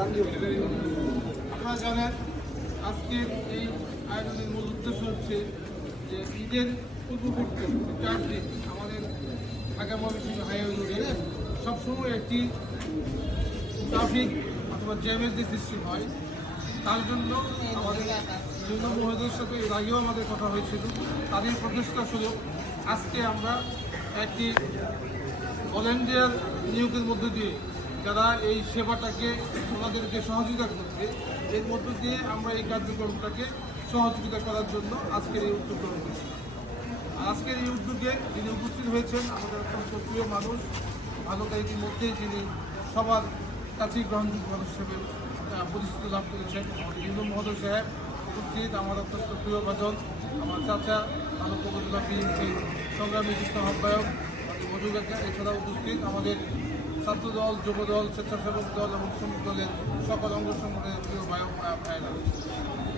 আপনারা জানেন আজকের এই আয়োজনের মূল উদ্দেশ্য হচ্ছে যে ঈদের পূর্ববর্তী 4 দিন আমাদের ঢাকা ময়মনসিংহ হাইওয়ে রোডে সবসময় একটি ট্রাফিক অথবা জ্যামের যে সৃষ্টি হয়, তার জন্য আমাদের বিভিন্ন মহোদয়ের সাথে এর আগেও আমাদের কথা হয়েছিল। তাদের প্রচেষ্টা স্বরূপ আজকে আমরা একটি ভলেন্টিয়ার নিয়োগের মধ্য দিয়ে যারা এই সেবাটাকে ওনাদেরকে সহযোগিতা করবে, এর মধ্য দিয়ে আমরা এই কার্যক্রমটাকে সহযোগিতা করার জন্য আজকের এই উদ্যোগ গ্রহণ করছি। আজকের এই উদ্যোগে যিনি উপস্থিত হয়েছেন আমাদের অত্যন্ত প্রিয় মানুষ, ভারতের ইতিমধ্যেই যিনি সবার কাছেই গ্রহণযোগ্য মানুষ হিসেবে পরিচিতি লাভ করেছেন, আমাদের ইউনুস মহোদয় সাহেব উপস্থিত, আমার অত্যন্ত প্রিয় ভাজন আমার চাচা মানব উপজেলা বিএনপি সংগ্রামী যুক্ত আহ্বায়ক মধু কাকা, এছাড়া উপস্থিত আমাদের ছাত্রদল, যুবদল, স্বেচ্ছাসেবক দল এবং শ্রমিক দলের সকল অঙ্গ সংগঠনের প্রিয় ভাইরা।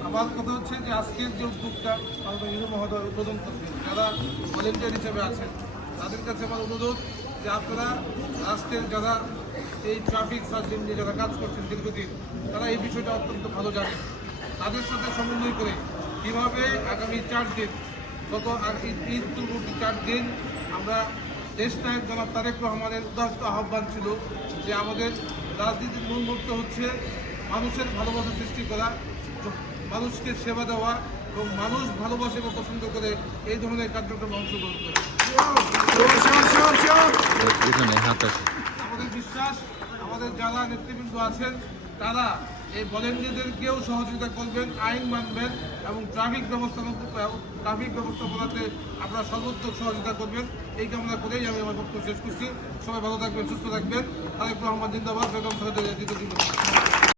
আমার কথা হচ্ছে যে আজকের যে উদ্যোগটা আমাদের ইউনুস মহোদয় উদ্বোধন করবেন, যারা ভলেন্টিয়ার হিসেবে আছেন তাদের কাছে আমার অনুরোধ যে আপনারা রাষ্ট্রের যারা এই ট্রাফিক সার্জন নিয়ে যারা কাজ করছেন দীর্ঘদিন, তারা এই বিষয়টা অত্যন্ত ভালো জানেন। তাদের সাথে সমন্বয় করে কীভাবে আগামী 4 দিন, গত ঈদ পূর্ববর্তী 4 দিন আমরা দেশনায়ক জনাব তারেক রহমানের উদাত্ত আহ্বান ছিল যে আমাদের রাজনীতির মূল মন্ত্র হচ্ছে মানুষের ভালোবাসা সৃষ্টি করা, মানুষকে সেবা দেওয়া এবং মানুষ ভালোবাসে এবং পছন্দ করে এই ধরনের কার্যক্রমে অংশগ্রহণ করে। আমাদের বিশ্বাস আমাদের যারা নেতৃবৃন্দ আছেন তারা এই ভলেন্টিয়ারদেরকেও সহযোগিতা করবেন, আইন মানবেন এবং ট্রাফিক ব্যবস্থাপনাতে আপনারা সর্বোত্তম সহযোগিতা করবেন। এই কামনা করেই আমি আমার বক্তব্য শেষ করছি। সবাই ভালো থাকবেন, সুস্থ থাকবেন। তারেক রহমান জিন্দাবাদ, বেগম খালেদা জিয়া জিন্দাবাদ।